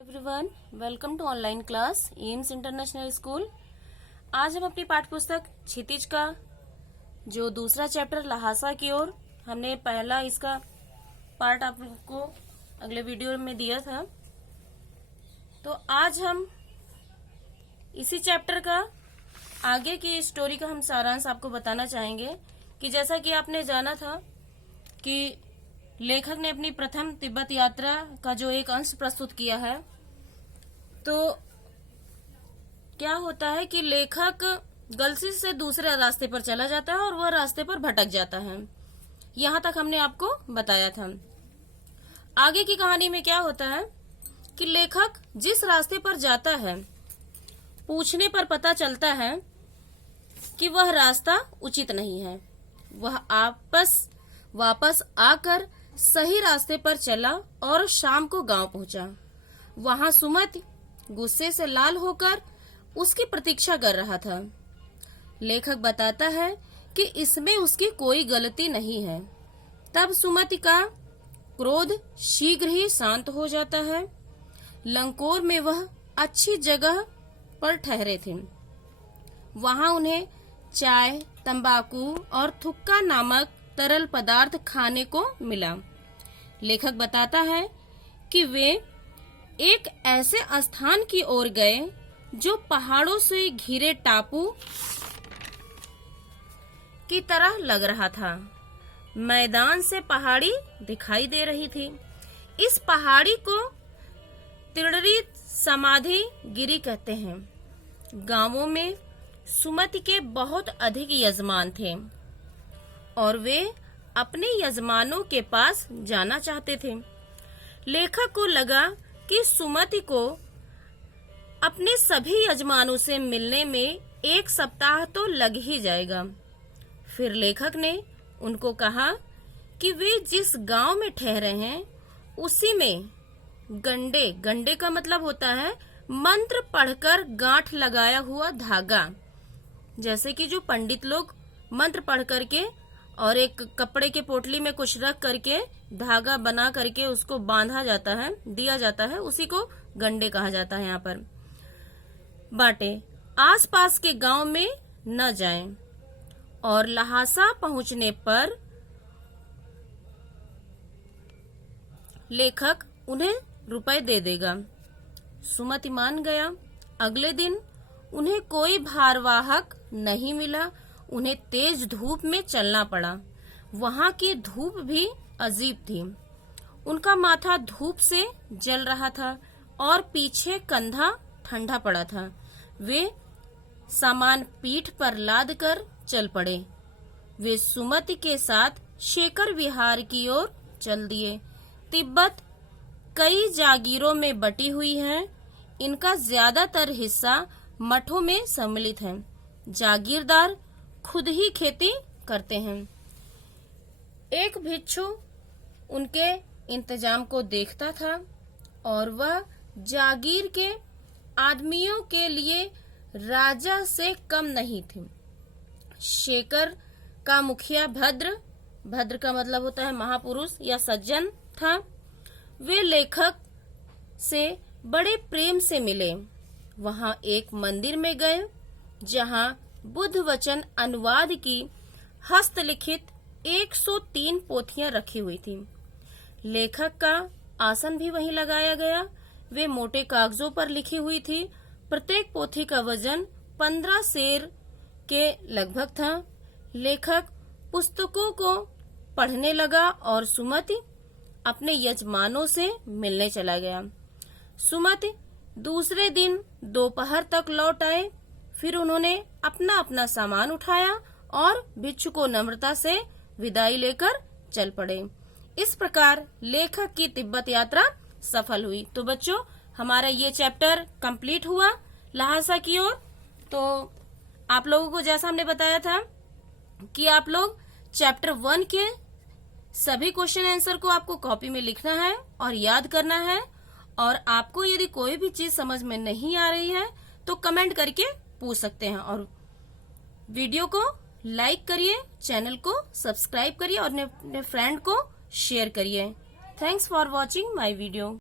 Everyone, welcome to online class Aims international school. आज हम अपनी पाठ्य पुस्तक क्षितिज का जो दूसरा चैप्टर ल्हासा की ओर, हमने पहला इसका पार्ट आप लोगों को अगले वीडियो में दिया था। तो आज हम इसी चैप्टर का आगे की स्टोरी का हम सारांश आपको बताना चाहेंगे कि जैसा कि आपने जाना था कि लेखक ने अपनी प्रथम तिब्बत यात्रा का जो एक अंश प्रस्तुत किया है। तो क्या होता है कि लेखक गलती से दूसरे रास्ते पर चला जाता है और वह रास्ते पर भटक जाता है। यहाँ तक हमने आपको बताया था। आगे की कहानी में क्या होता है कि लेखक जिस रास्ते पर जाता है, पूछने पर पता चलता है कि वह रास्ता उचित नहीं है। वह वापस आकर सही रास्ते पर चला और शाम को गांव पहुंचा। वहां सुमति गुस्से से लाल होकर उसकी प्रतीक्षा कर रहा था। लेखक बताता है कि इसमें उसकी कोई गलती नहीं है। तब सुमति का क्रोध शीघ्र ही शांत हो जाता है। लंकोर में वह अच्छी जगह पर ठहरे थे। वहां उन्हें चाय, तंबाकू और थुक्का नामक तरल पदार्थ खाने को मिला। लेखक बताता है कि वे एक ऐसे स्थान की ओर गए जो पहाड़ों से घिरे टापू की तरह लग रहा था। मैदान से पहाड़ी दिखाई दे रही थी। इस पहाड़ी को तिरड़ी समाधि गिरी कहते हैं। गांवों में सुमति के बहुत अधिक यजमान थे और वे अपने यजमानों के पास जाना चाहते थे। लेखक को लगा कि सुमति को अपने सभी यजमानों से मिलने में एक सप्ताह तो लग ही जाएगा। फिर लेखक ने उनको कहा कि वे जिस गांव में ठहरे हैं उसी में गंडे का मतलब होता है मंत्र पढ़कर गांठ लगाया हुआ धागा। जैसे कि जो पंडित लोग मंत्र पढ़ करके और एक कपड़े के पोटली में कुछ रख करके धागा बना करके उसको बांधा जाता है, दिया जाता है, उसी को गंडे कहा जाता है। यहाँ पर बाटे आसपास के गांव में न जाएं और ल्हासा पहुंचने पर लेखक उन्हें रुपए दे देगा। सुमति मान गया। अगले दिन उन्हें कोई भारवाहक नहीं मिला। उन्हें तेज धूप में चलना पड़ा। वहां की धूप भी अजीब थी। उनका माथा धूप से जल रहा था और पीछे कंधा ठंडा पड़ा था। वे सामान पीठ पर लाद कर चल पड़े। वे सुमति के साथ शेखर विहार की ओर चल दिए। तिब्बत कई जागीरों में बटी हुई है। इनका ज्यादातर हिस्सा मठों में सम्मिलित है। जागीरदार खुद ही खेती करते हैं। एक भिक्षु उनके इंतजाम को देखता था और वह जागीर के आदमियों के लिए राजा से कम नहीं थे। शेखर का मुखिया भद्र का मतलब होता है महापुरुष या सज्जन था। वे लेखक से बड़े प्रेम से मिले। वहां एक मंदिर में गए जहां बुद्ध वचन अनुवाद की हस्तलिखित 103 पोथियां रखी हुई थी। लेखक का आसन भी वहीं लगाया गया। वे मोटे कागजों पर लिखी हुई थी। प्रत्येक पोथी का वजन 15 सेर के लगभग था। लेखक पुस्तकों को पढ़ने लगा और सुमति अपने यजमानों से मिलने चला गया। सुमति दूसरे दिन दोपहर तक लौट आए। फिर उन्होंने अपना अपना सामान उठाया और भिक्षु को नम्रता से विदाई लेकर चल पड़े। इस प्रकार लेखक की तिब्बत यात्रा सफल हुई। तो बच्चों, हमारा ये चैप्टर कंप्लीट हुआ ल्हासा की ओर। तो आप लोगों को जैसा हमने बताया था कि आप लोग चैप्टर 1 के सभी क्वेश्चन आंसर को आपको कॉपी में लिखना है और याद करना है। और आपको यदि कोई भी चीज समझ में नहीं आ रही है तो कमेंट करके पूछ सकते हैं। और वीडियो को लाइक करिए, चैनल को सब्सक्राइब करिए और अपने फ्रेंड को शेयर करिए। Thanks for watching my video.